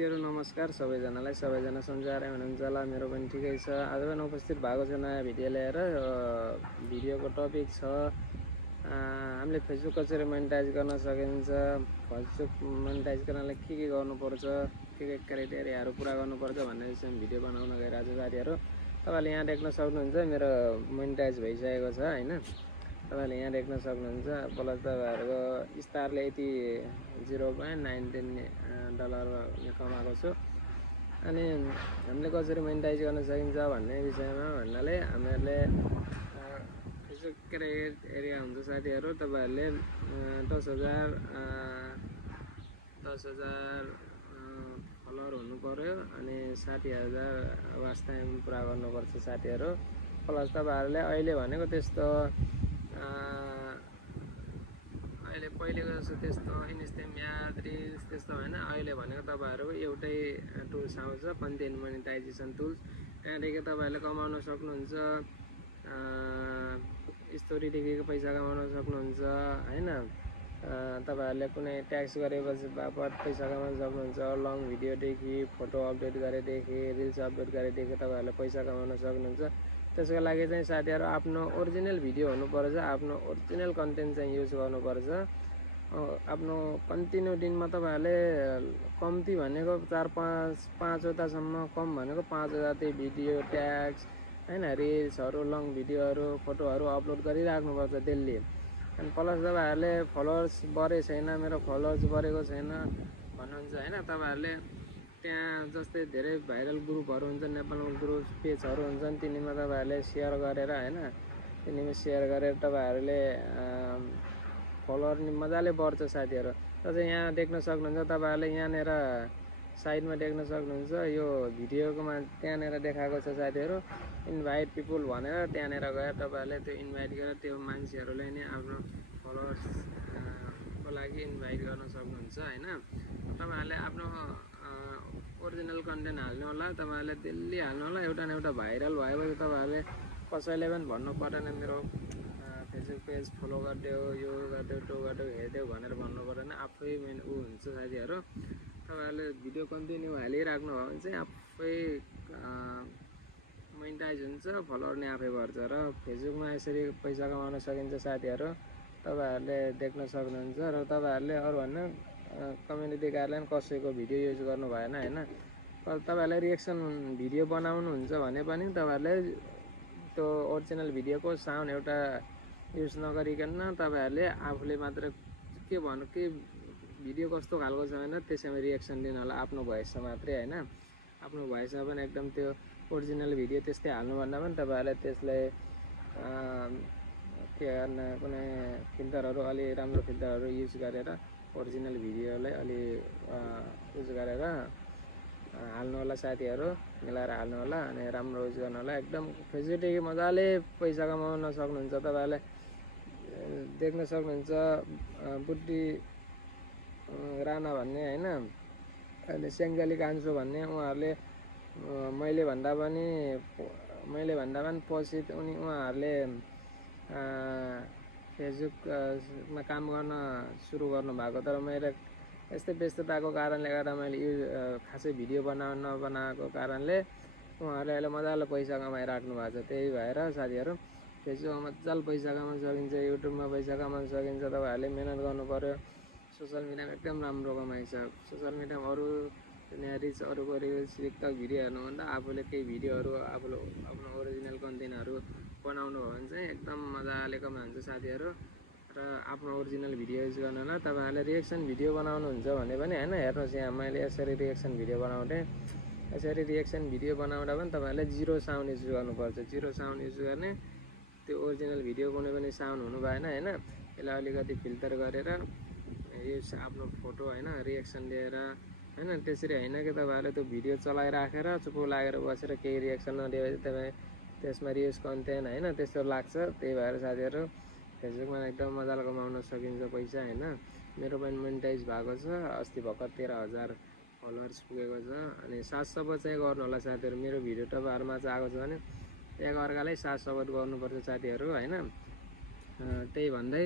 साथीहरु नमस्कार सबैजनालाई। सबैजना सन्चै हुनुहुन्छ होला, मेरो पनि ठिकै छ। आज पनि उपस्थित भएको छ नयाँ भिडियो लिएर। भिडियोको टपिक छ हामीले फेसबुक कसरी मोनेटाइज गर्न सकिन्छ, फेसबुक मोनेटाइज गर्नलाई के गर्नुपर्छ, के क्राइटेरियाहरू पुरा गर्नुपर्छ भन्ने विषयमा भिडियो बनाउन गइरहेको छु साथीहरु। तपाईले यहाँ देख्न सक्नुहुन्छ मेरो मोनेटाइज भइसकेको छ हैन। तपाईले यहाँ देख्न सक्नुहुन्छ प्लस तपाईहरुको स्टारले यति $0.19 कमाएको छु। अनि हामीले कसरी मोनेटाइज गर्न सकिन्छ भन्ने विषयमा भन्नाले हामीले फेसबुक क्राइटेरिया हुन्छ साथीहरु। तपाईहरुले 10,000 फलोअर हुनु पर्यो अनि 60,000 वाच टाइम पुरा गर्नुपर्छ साथीहरु। प्लस तपाईहरुले अहिले भनेको त्यस्तो अहिले पहिलेको जस्तो त्यस्तो इन्स्टेन्ट म्याद रिल्स त्यस्तो हैन। अहिले भनेको तपाईहरुको एउटै टुल्स आउँछ, कन्टेन्ट मोनेटाइजेसन टुल्स। त्यहाँदेखि तपाईहरुले कमाउन सक्नुहुन्छ, स्टोरीदेखिको पैसा कमाउन सक्नुहुन्छ हैन। तपाईहरुले कुनै ट्याग्स गरेपछि बापत पैसा कमाउन सक्नुहुन्छ। लङ भिडियोदेखि, फोटो अपडेट गरेदेखि, रिल्स अपडेट गरेदेखि तपाईहरुले पैसा कमाउन सक्नुहुन्छ। त्यसको लागि चाहिँ साथीहरु आफ्नो ओरिजिनल भिडियो हुनुपर्छ, आफ्नो ओरिजिनल कन्टेन्ट चाहिँ युज गर्नुपर्छ। आफ्नो कन्टिन्यू दिनमा तपाईहरुले कम्ती भनेको 4-5 वटासम्म, कम भनेको 5 वटा चाहिँ भिडियो ट्याग्स हैन, रिल्सहरु, लङ भिडियोहरु, फोटोहरु अपलोड गरिराख्नुपर्छ डेली। अनि प्लस तपाईहरुले फलोअर्स बढे छैन, मेरो फलोअर्स बढेको छैन भन्नुहुन्छ हैन। तपाईहरुले त्यहाँ जस्तै धेरै भाइरल ग्रुपहरु हुन्छ, नेपालमा ग्रुप पेजहरु हुन्छन्, तिनीमा तपाईहरुले शेयर गरेर हैन, तिनीमा शेयर गरेर तपाईहरुले फलोअर नि मजाले बढ्छ साथीहरु। जस्तै यहाँ देख्न सक्नुहुन्छ तपाईहरुले यहाँनेर साइडमा देख्न सक्नुहुन्छ यो भिडियोकोमा त्यहाँनेर देखाएको छ साथीहरु, इन्भाइट पिपुल भनेर। त्यहाँनेर गएर तपाईहरुले त्यो इन्भाइट गरेर त्यो मान्छेहरुलाई नि आफ्नो फलोअर्स को लागि इन्भाइट गर्न सक्नुहुन्छ हैन। तपाईहरुले आफ्नो ओरिजिनल कन्टेन्ट हाल्नु होला, तपाईहरुले डेली हाल्नु होला। एउटा न एउटा भाइरल भएपछि तपाईहरुले कसैले पनि भन्नु पर्दैन मेरो फेसबुक पेज फलो गरिदेऊ, यो गरिदेऊ, त्यो गरिदेऊ, हेरिदेऊ भनेर भन्नु पर्दैन। आफै हुन्छ साथीहरु। तपाईहरुले भिडियो कन्टिन्यू हालिराख्नु भयो भने चाहिँ आफै मोनेटाइज हुन्छ, फलोअर नि आफै बढ्छ र फेसबुकमा यसरी पैसा कमाउन सकिन्छ साथीहरु। तपाईहरुले देख्न सक्नुहुन्छ र तपाईहरुले अरु भन्नु कम्युनिटी गाइडलाइन कसैको भिडियो युज गर्नु भएन हैन। तपाईहरुले रिएक्सन भिडियो बनाउनु हुन्छ भने पनि तपाईहरुले त्यो ओरिजिनल भिडियोको साउन्ड एउटा युज नगरिकन तपाईहरुले आफूले मात्र के भन्नु, के भिडियो कस्तो खालको छ हैन त्यसैमा रिएक्सन दिनु होला, आफ्नो भोइसमा मात्रै हैन। आफ्नो भोइसमा पनि एकदम त्यो ओरिजिनल भिडियो त्यस्तै हाल्नु भन्दा पनि तपाईहरुले त्यसलाई के गर्न, कुनै फिल्टरहरु, अलि राम्रो फिल्टरहरु युज गरेर ओरिजिनल भिडियोलाई अलि युज गरेर हाल्नु होला साथीहरु, मिलाएर हाल्नु होला अनि राम्रो युज गर्नु होला। एकदम फेसबुकदेखि मजाले पैसा कमाउन सक्नुहुन्छ। तपाईहरुले देख्न सक्नुहुन्छ बुद्धि राणा भन्ने हैन, अनि सेङ्गली कान्सो भन्ने, उहाँहरुले मैले भन्दा पनि पछि उहाँहरुले फेसबुकमा काम गर्न सुरु गर्नु भएको। तर मैले यस्तै व्यस्तताको कारणले गर्दा मैले खासै भिडियो नबनाएको कारणले उहाँहरुले अहिले मजाले पैसा कमाइराख्नु भएको छ। त्यही भएर साथीहरु फेसबुकमा मजाले पैसा कमाउन सकिन्छ, युट्युबमा पैसा कमाउन सकिन्छ। तपाईहरुले मेहनत गर्नु पर्यो। सोशल मिडियामा एकदम राम्रो कमाइ छ। सोशल मिडियामा अरु रिच, अरूको रिल्स, टिकटक भिडियो हेर्नुभन्दा आफूले केही भिडियोहरु आफ्नो ओरिजिनल कन्टेन्टहरु बनाउनु हो भने चाहिँ एकदम मजाले कमाइ हुन्छ साथीहरु। र आफ्नो ओरिजिनल भिडियो युज गर्नु होला। तपाईहरुले रिएक्सन भिडियो बनाउनुहुन्छ भने पनि हैन, हेर्नुस् यहाँ मैले यसरी रिएक्सन भिडियो बनाउँथे। यसरी रिएक्सन भिडियो बनाउँदा पनि तपाईहरुले जिरो साउन्ड युज गर्नुपर्छ। जिरो साउन्ड युज गर्ने, त्यो ओरिजिनल भिडियो कुनै पनि साउन्ड हुनु भएन हैन। यसलाई अलिकति फिल्टर गरेर यो आफ्नो फोटो हैन रिएक्सन दिएर हैन, त्यसरी हैन कि तपाईहरुले त्यो भिडियो चलाइराखेर चुप लागेर बसेर केही रिएक्सन नदिएपछि तपाईँ त्यसमा रिल्स कन्टेन्ट हैन त्यस्तो लाग्छ। त्यही भएर साथीहरु फेसबुकमा एकदम मजाले कमाउन सकिन्छ पैसा हैन। मेरो पनि मोनेटाइज भएको छ। अस्ति भर्खर 13,000 फलोअर्स पुगेको छ। अनि साथ सपोर्ट चाहिँ गर्नु होला साथीहरु। मेरो भिडियो तपाईहरुमा चाहिँ आएको छ भने एक अर्कालाई साथ सपोर्ट गर्नुपर्छ साथीहरु हैन। त्यही भन्दै